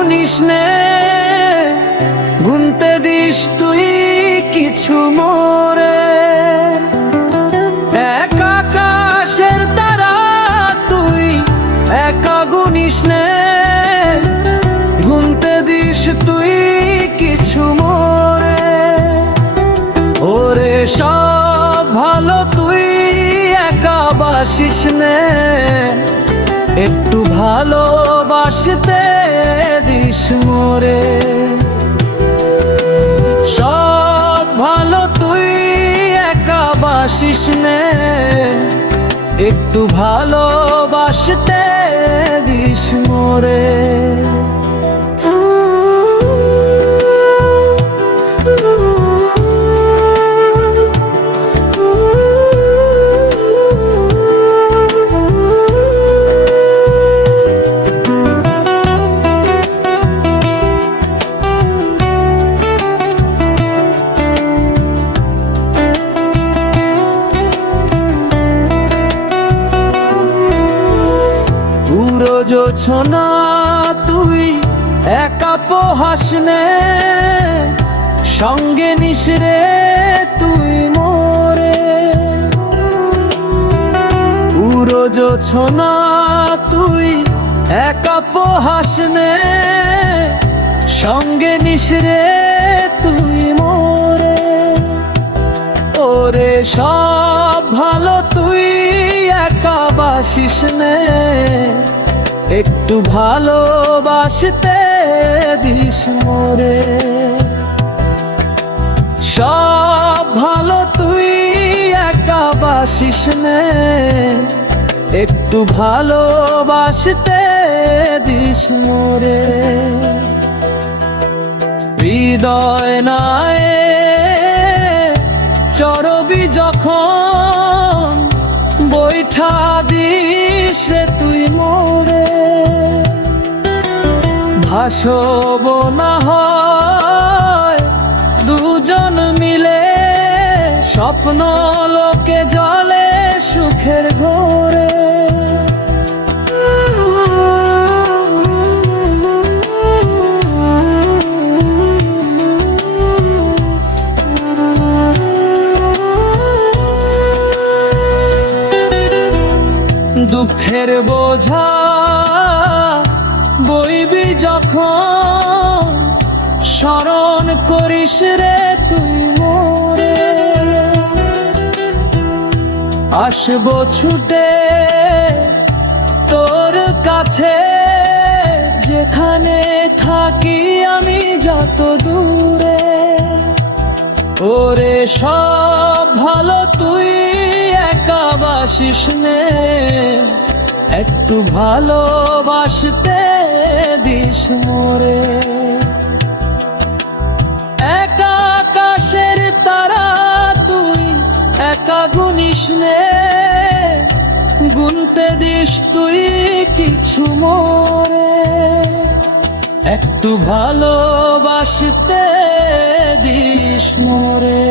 গুনিস নে, গুনতে দিস তুই কিছু মোরে। এক আকাশের তারা তুই একা গুনিস নে, গুনতে দিস তুই কিছু মোরে। ওরে সব ভালো তুই একা বাসিস নে, একটু ভালোবাসতে দিস মোরে। সব ভালো তুই একা বাসিস নে, একটু ভালোবাসতে দিস মোরে। জোছনা তুই একা পোহাস নে, সঙ্গে নিস রে তুই মোরে। পুরো জোছনা তুই একা পোহাস নে, সঙ্গে নিস রে তুই মোরে। ওরে সব ভালো তুই একা বাসিস নে, একটু ভালোবাসতে দিস মোরে। সব ভালো তুই একা বাসিস নে, একটু ভালোবাসতে দিস মোরে। হৃদয় নায় চরবি যখন বৈঠা দিস তুই মোরে। ভাসব না হয় দুজন মিলে, স্বপ্ন লোকে জলে সুখের ঘোরে। দুঃখের বোঝা বইবি যখন, স্মরণ করিস রে তুই মোরে। আসবো ছুটে তোর কাছে, যেখানে থাকি আমি যত দূরে। ওরে সব ভালো তুই একা বাসিস নে, একটু ভালোবাসতে দিস মোরে। একা আকাশের তারা তুই একা গুনিস নে, গুনতে দিস তুই কিছু মোরে। একটু ভালোবাসতে দিস মোরে।